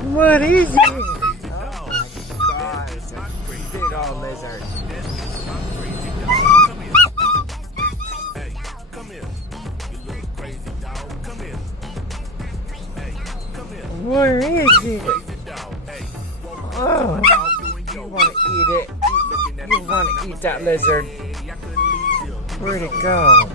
What is it? Oh my God, it's a big old lizard. Hey, come here. You little crazy dog. Come here. Hey, come here. Where is it? Crazy dog. Hey, Oh, dog doing you yo. want to eat it? Looking at You me want like to I'm eat a that bad lizard? egg. I couldn't leave you. Where'd it go?